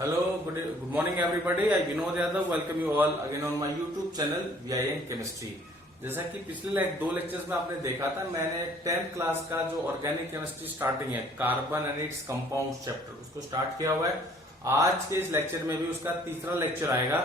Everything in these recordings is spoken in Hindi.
Hello, good morning everybody. I Vinod Yadav welcome you all again on my YouTube channel VIN Chemistry. जैसा कि पिछले दो लेक्चर्स में आपने देखा था, मैंने 10th क्लास का जो ऑर्गेनिक केमिस्ट्री स्टार्टिंग है carbon and its compound chapter उसको स्टार्ट किया हुआ है। आज के इस लेक्चर में भी उसका तीसरा लेक्चर आएगा।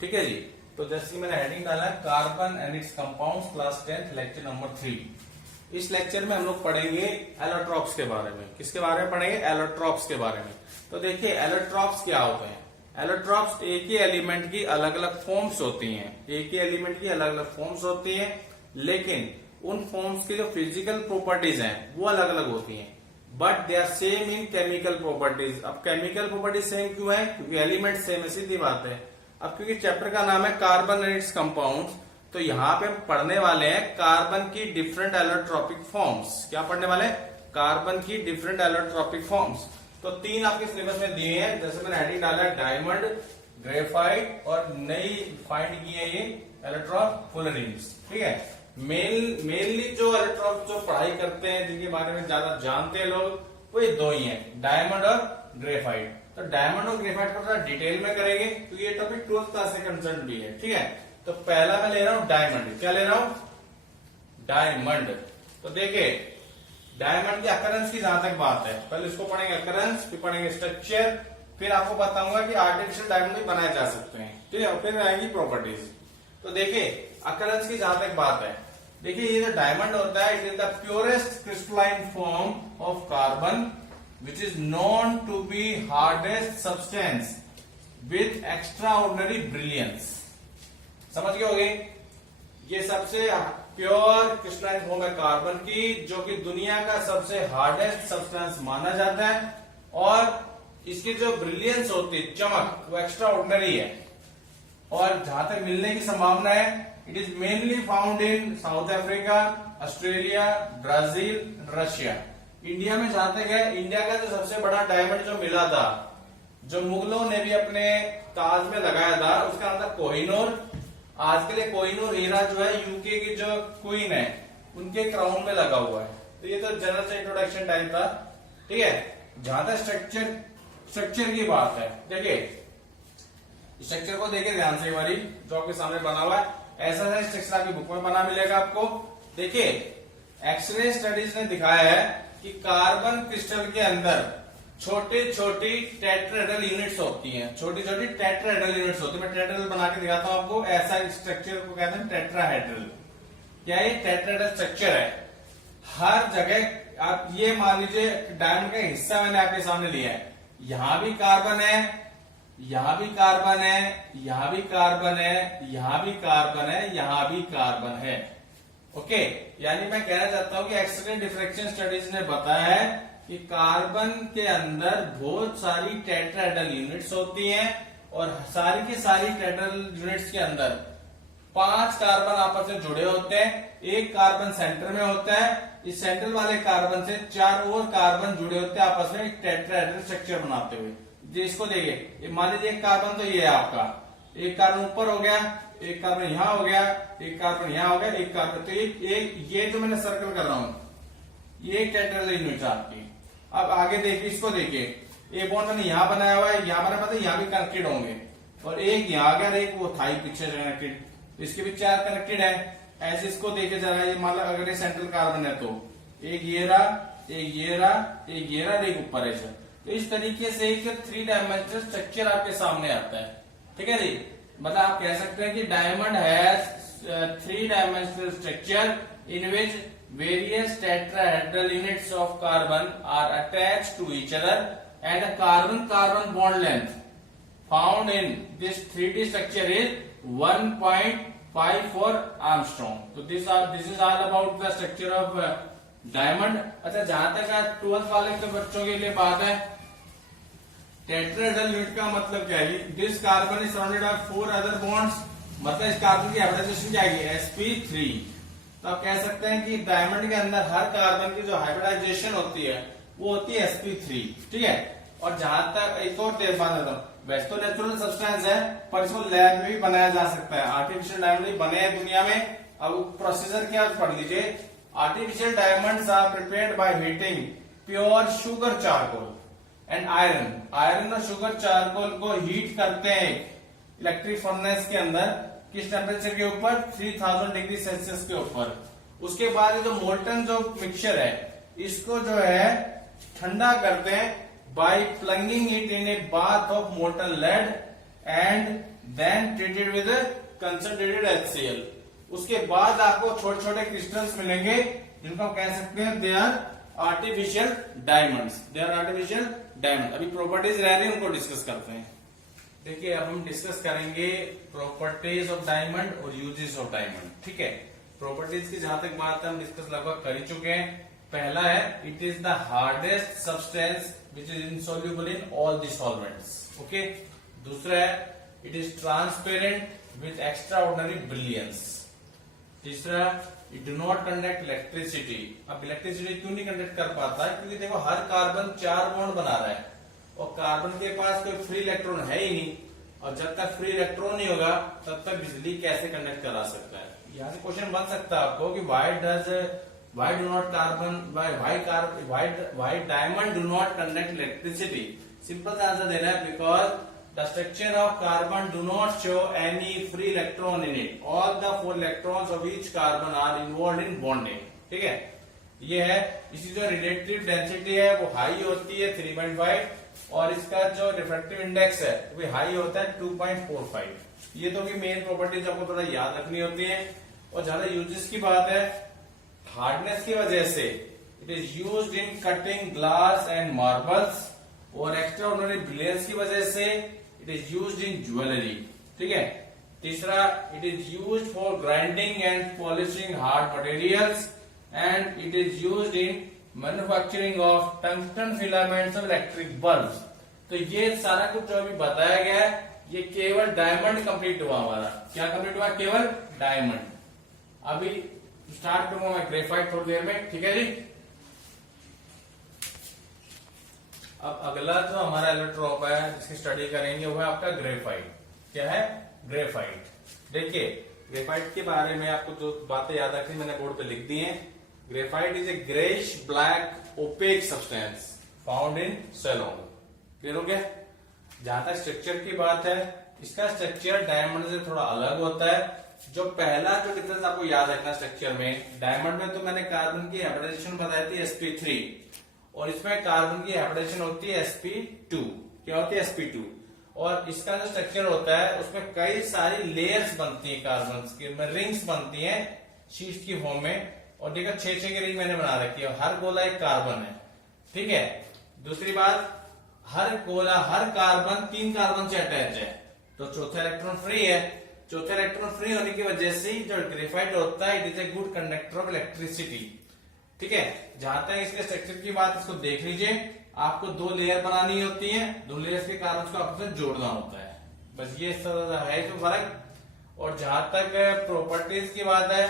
ठीक है जी। तो जैसे मैंने हेडिंग डाला है carbon and its compound class 10 lecture number 3। इस लेक्चर में हम लोग पढ़ेंगे एलोट्रॉप्स के बारे में। किसके बारे में पढ़ेंगे? एलोट्रॉप्स के बारे में। तो देखिए एलोट्रॉप्स क्या होते हैं। एलोट्रॉप्स एक ही एलिमेंट की अलग अलग फॉर्म्स होती हैं। एक ही एलिमेंट की अलग अलग फॉर्म्स होती हैं, लेकिन उन फॉर्म्स की जो फिजिकल प्रॉपर्टीज हैं वो अलग अलग होती हैं, but they are same in chemical properties. अब केमिकल प्रॉपर्टीज सेम क्यों है? क्योंकि एलिमेंट सेम है, सीधी बात है। अब क्योंकि चैप्टर का नाम है कार्बन एंड इट्स कंपाउंड्स, तो यहाँ पे पढ़ने वाले हैं कार्बन की डिफरेंट एलोट्रॉपिक फॉर्म्स। क्या पढ़ने वाले हैं? कार्बन की डिफरेंट एलोट्रॉपिक फॉर्म्स। तो तीन आपके सिलेबस में दिए हैं। जैसे मैंने हेडिंग डाला है डायमंड, ग्रेफाइट और नई फाइंड की है ये एलोट्रॉप फुलरीन्स। ठीक है। मेनली जो एलोट्रॉप जो पढ़ाई करते हैं, जिनके बारे में ज्यादा जानते हैं लोग, वो ये दो ही हैं, डायमंड और ग्रेफाइट। तो डायमंड और ग्रेफाइट को थोड़ा डिटेल में करेंगे क्योंकि ये टॉपिक 12th क्लास से कंसर्न भी है। ठीक है। तो पहला मैं ले रहा हूं डायमंड। क्या ले रहा हूं? डायमंड। तो देखिए डायमंड की अकरेंस की जहां तक बात है, पहले इसको पढ़ेंगे अकरेंस, फिर पढ़ेंगे स्ट्रक्चर, फिर आपको बताऊंगा कि आर्टिफिशियल डायमंड भी बनाए जा सकते हैं। ठीक है। फिर आएंगी प्रॉपर्टीज। तो देखिए अकरेंस की जहां तक बात है, देखिए ये जो डायमंड होता है, it is the purest crystalline form of carbon which is known to be hardest substance with extraordinary brilliance. समझ गए होगे? ये सबसे प्योर क्रिस्टलाइन फॉर्म है कार्बन की, जो कि दुनिया का सबसे हार्डेस्ट सब्सटेंस माना जाता है, और इसकी जो ब्रिलियंस होती है, चमक, वो एक्स्ट्रा ऑर्डिनरी है। और जहां तक मिलने की संभावना है, it is mainly found in south Africa, Australia, Brazil, Russia. India में जहां तक है, इंडिया का जो सबसे बड़ा डायमंड जो मिला था, जो मुगलों ने भी अपने ताज में लगाया था, उसका नाम था कोहिनूर। आज के लिए कोहिनूर हीरा जो है यूके की जो क्वीन है उनके क्राउन में लगा हुआ है। तो ये तो जनरल से इंट्रोडक्शन टाइम था। ठीक है। जहां तक स्ट्रक्चर की बात है, देखिए स्ट्रक्चर को देखिए ध्यान से, बारी जो आपके सामने बना हुआ है, ऐसा स्ट्रक्चर आपकी बुक में बना मिलेगा आपको। देखिए एक्सरे स्टडीज ने दिखाया है कि कार्बन क्रिस्टल के अंदर छोटी छोटी टेट्राहेड्रल यूनिट्स होती हैं। छोटी छोटी टेट्राहेड्रल यूनिट्स होती है। मैं टेट्राहेड्रल बना के दिखाता हूं आपको। ऐसा स्ट्रक्चर को कहते हैं टेट्राहेड्रल। क्या ये टेट्राहेड्रल स्ट्रक्चर है? हर जगह आप ये मान लीजिए डायमंड का हिस्सा मैंने आपके सामने लिया है। यहां भी कार्बन है, यहां भी कार्बन है, यहां भी कार्बन है, यहां भी कार्बन है, यहां भी कार्बन है। ओके। यानी मैं कहना चाहता हूं कि एक्सरे डिफ्रैक्शन स्टडीज ने बताया है कि कार्बन के अंदर बहुत सारी टेट्राहेड्रल यूनिट्स होती हैं, और सारी की सारी टेट्राहेड्रल यूनिट्स के अंदर 5 कार्बन आपस में जुड़े होते हैं। एक कार्बन सेंटर में होता है। इस सेंट्रल वाले कार्बन से 4 और कार्बन जुड़े होते हैं आपस में, एक टेट्राहेड्रल स्ट्रक्चर बनाते हुए। इसको देखिए, मान लीजिए एक कार्बन तो ये है आपका, एक कार्बन ऊपर हो गया, एक कार्बन यहां हो गया, एक कार्बन यहां हो गया, एक कार्बन, तो ये जो मैंने सर्कल कर रहा हूं, ये टेट्राहेड्रल यूनिट आपकी। अब आगे देखिए, इसको देखिए, एक बॉन्ड मैंने यहां बनाया हुआ है, यहां बना पता है, यहां भी कनेक्टेड होंगे, और एक यहां आ गया, एक वो थाई पीछे कनेक्टेड, इसके भी 4 कनेक्टेड है। ऐसे इसको देखे जा रहा है, मान लो अगर ये सेंट्रल कार्बन है तो एक ये रहा, एक ये रहा, एक ये रहा, एक ऊपर है। तो इस तरीके से एक 3 डायमेंशनल स्ट्रक्चर आपके सामने आता है। ठीक है जी। मतलब आप कह सकते हैं कि diamond has 3 dimensional structure in which various tetrahedral units of carbon are attached to each other, and the carbon-carbon bond length found in this 3D structure is 1.54 Armstrong. So this is all about the structure of diamond. अच्छा, जहां तक 12th वाले के बच्चों के लिए बात है, टेट्राहेड्रल यूनिट का मतलब क्या है? This carbon is surrounded by 4 other bonds. मतलब इस कार्बन की हाइब्रिडाइजेशन क्या आएगी? sp3। तो आप कह सकते हैं कि डायमंड के अंदर हर कार्बन की जो हाइब्रिडाइजेशन होती है वो होती है sp3। ठीक है। और जहां तक एक और वैसे तो नेचुरल सब्सटेंस है, पर इसको लैब में भी बनाया जा सकता है। आर्टिफिशियल डायमंड भी बने हैं दुनिया में। अब प्रोसीजर क्या पढ़ लीजिए। Artificial diamonds are prepared by heating pure sugar charcoal. And iron, iron और शुगर चारकोल को हीट करते हैं इलेक्ट्रिक फर्नेस के अंदर, किस टेम्परेचर के ऊपर, 3000 डिग्री सेल्सियस के ऊपर। उसके बाद जो मोल्टन जो मिक्सचर है इसको जो है ठंडा करते हैं by plunging it in a bath of molten lead and then treated with concentrated HCl। उसके बाद आपको छोटे छोटे क्रिस्टल्स मिलेंगे जिनको हम कह सकते हैं they are artificial diamonds, they are artificial diamond. अभी प्रॉपर्टीज रह रही है उनको डिस्कस करते हैं। देखिए अब हम डिस्कस करेंगे प्रॉपर्टीज ऑफ डायमंड और यूजेस ऑफ डायमंड। ठीक है, प्रॉपर्टीज की जहां तक बात है हम डिस्कस लगभग कर ही चुके हैं। पहला है it is the hardest substance which is insoluble in all the solvents. Okay, दूसरा है it is transparent with extraordinary brilliance. तीसरा it do not conduct electricity. अब इलेक्ट्रिसिटी क्यों नहीं कंडक्ट कर पाता है, क्योंकि देखो हर कार्बन 4 बॉन्ड बना रहा है और कार्बन के पास कोई फ्री इलेक्ट्रॉन है ही नहीं, और जब तक फ्री इलेक्ट्रॉन नहीं होगा तब तक बिजली कैसे कंडक्ट करा सकता है। यहाँ से क्वेश्चन बन सकता है आपको कि why do not carbon why diamond do not conduct electricity. Simple सा आंसर देना है because the structure of carbon do not show any free electron in it, all the 4 electrons of each carbon are involved in bonding. ठीक है, ये है। इसी जो रिलेटिव डेंसिटी है वो हाई होती है 3.5 और इसका जो रिफ्रैक्टिव इंडेक्स है वो हाई होता है 2.45। ये तो भी मेन प्रॉपर्टीज आपको थोड़ा याद रखनी होती है। और ज्यादा यूजेस की बात है, हार्डनेस की वजह से it is used in cutting glass and marbles, और एक्स्ट्रा ऑर्डिनरी ब्रिलियंस की वजह से it is used in jewellery. ठीक है, तीसरा it is used for grinding and polishing hard materials and it is used in manufacturing of tungsten filaments of electric bulbs. तो ये सारा कुछ जो अभी बताया गया है ये केवल डायमंड कंप्लीट हुआ हमारा। क्या कंप्लीट हुआ, केवल डायमंड। अभी स्टार्ट करूंगा मैं ग्रेफाइट थोड़ी देर में। ठीक है जी, अब अगला जो हमारा इलेक्ट्रोप है जिसकी स्टडी करेंगे वो है आपका ग्रेफाइट। क्या है, ग्रेफाइट। देखिए ग्रेफाइट के बारे में आपको जो बातें याद रखनी मैंने बोर्ड पे लिख दी हैं। Graphite is a greyish black opaque substance found in Ceylon. Clear हो गया। जहां तक स्ट्रक्चर की बात है, इसका स्ट्रक्चर डायमंड से थोड़ा अलग होता है। जो पहला जो डिफरेंस आपको याद रखना स्ट्रक्चर में, डायमंड में तो मैंने कार्बन की हाइब्रिडाइजेशन बताई थी sp3 और इसमें कार्बन की हाइब्रिडाइजेशन होती है sp2। क्या होती है, sp2। और इसका जो स्ट्रक्चर होता है उसमें कई सारी लेयर्स बनती है कार्बन की, रिंग्स बनती है शीट की फॉर्म में। और देखो 6 की रिंग मैंने बना रखी है, हर गोला एक कार्बन है। ठीक है, दूसरी बात हर गोला हर कार्बन 3 कार्बन से अटैच है, तो चौथा इलेक्ट्रॉन फ्री है। चौथा इलेक्ट्रॉन फ्री होने की वजह से जो ग्रेफाइट होता है it is a good conductor of electricity. ठीक है, जहां तक इसके स्ट्रक्चर की बात इसको देख लीजिए। आपको 2 लेयर बनानी होती है, 2 लेयर्स के कार्बन को आपस में जोड़ना होता है, बस ये है तो फर्क। और जहां तक प्रॉपर्टीज की बात है,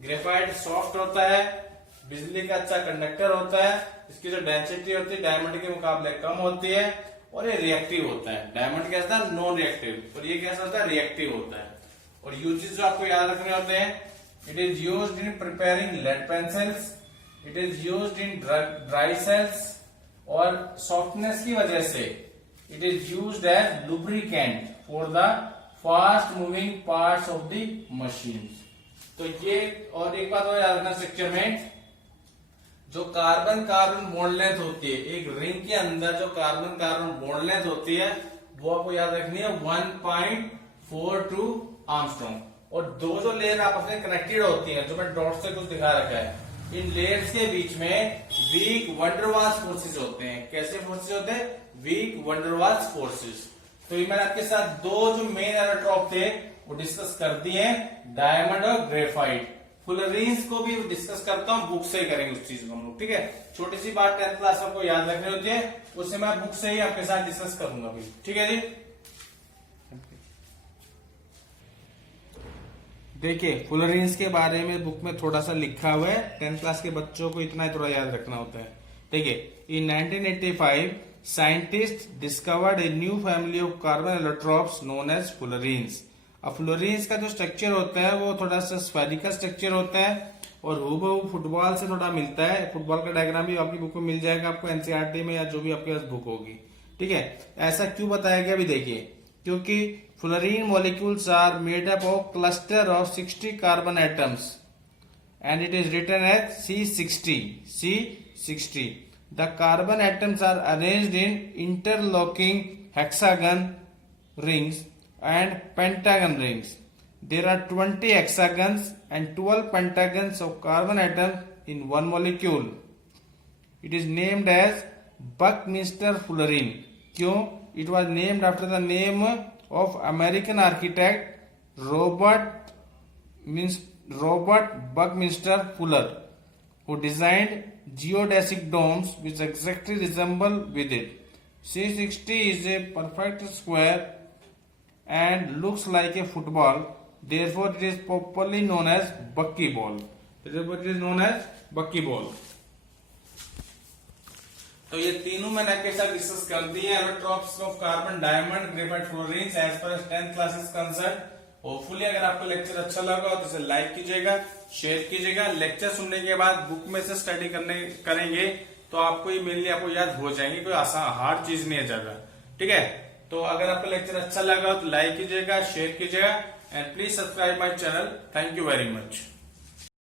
ग्रेफाइट सॉफ्ट होता है, बिजली का अच्छा कंडक्टर होता है, इसकी जो डेंसिटी होती है डायमंड के मुकाबले कम होती है, और ये रिएक्टिव होता है। डायमंड कैसा है, नॉन रिएक्टिव, और ये कैसा होता है, रिएक्टिव होता है। और यूजेस जो आपको याद रखने होते हैं, it is used in preparing lead pencils, it is used in dry cells, और सॉफ्टनेस की वजह से it is used as lubricant for the fast moving parts of the machine. तो ये, और एक बात और याद रखना स्ट्रक्चर में, जो कार्बन कार्बन बॉन्ड लेंथ होती है एक रिंग के अंदर, जो कार्बन कार्बन बॉन्ड लेंथ होती है वो आपको याद रखनी है 1.42 आर्मस्ट्रॉन्ग। और 2 जो लेयर आपस में कनेक्टेड होती हैं, जो मैं डॉट से कुछ दिखा रखा है, इन लेयर्स के बीच में वीक वंडरवाल्स फोर्सेस होते हैं। कैसे फोर्सेस होते हैं, वीक वंडरवाल्स फोर्सेस। तो ये मैंने आपके साथ 2 जो मेन एलोट्रॉप थे वो डिस्कस कर दिए हैं, डायमंड और ग्रेफाइट। फुलरीन्स को भी डिस्कस करता हूँ, बुक से ही करेंगे उस चीज को हम लोग। ठीक है, छोटी सी बात 10th क्लास आपको याद रखनी होती है, उससे मैं बुक से ही आपके साथ डिस्कस करूंगा भी। ठीक है जी, देखिए फुलरीन्स के बारे में बुक में थोड़ा सा लिखा हुआ है, 10th क्लास के बच्चों को इतना ही थोड़ा याद रखना होता है। देखिए, in 1985 scientist discovered a new family of carbon allotropes known as fullerenes. अब फ्लोरीन्स का जो स्ट्रक्चर होता है वो थोड़ा सा स्फेरिकल स्ट्रक्चर होता है, और हूबहू फुटबॉल से थोड़ा मिलता है। फुटबॉल का डायग्राम भी आपकी बुक में मिल जाएगा आपको एनसीईआरटी में या जो भी आपके पास बुक होगी। ठीक है, ऐसा क्यों बताया गया अभी देखिए, क्योंकि fullerene molecules are made up of cluster of 60 carbon atoms and it is written as C60. The carbon atoms are arranged in interlocking hexagon rings and pentagon rings. There are 20 hexagons and 12 pentagons of carbon atoms in one molecule. It is named as Buckminster fullerene. क्यों? It was named after the name of American architect Robert Buckminster Fuller, who designed geodesic domes which exactly resemble with it. C60 is a perfect square and looks like a football. Therefore, it is popularly known as buckyball. तो ये तीनों मैंने आपके साथ डिस्कस कर दिए। Allotropes of carbon, diamond, graphite, fullerenes as पर 10th क्लासेस कंसर्न। होपफुली अगर आपको लेक्चर अच्छा लगा तो इसे लाइक कीजिएगा, शेयर कीजिएगा। लेक्चर सुनने के बाद बुक में से स्टडी करेंगे तो आपको ये मेनली आपको याद हो जाएंगे, कोई आसान हार्ड चीज नहीं है ज्यादा। ठीक है, तो अगर आपको लेक्चर अच्छा लगा तो लाइक कीजिएगा, शेयर कीजिएगा and please subscribe my channel. Thank you very much.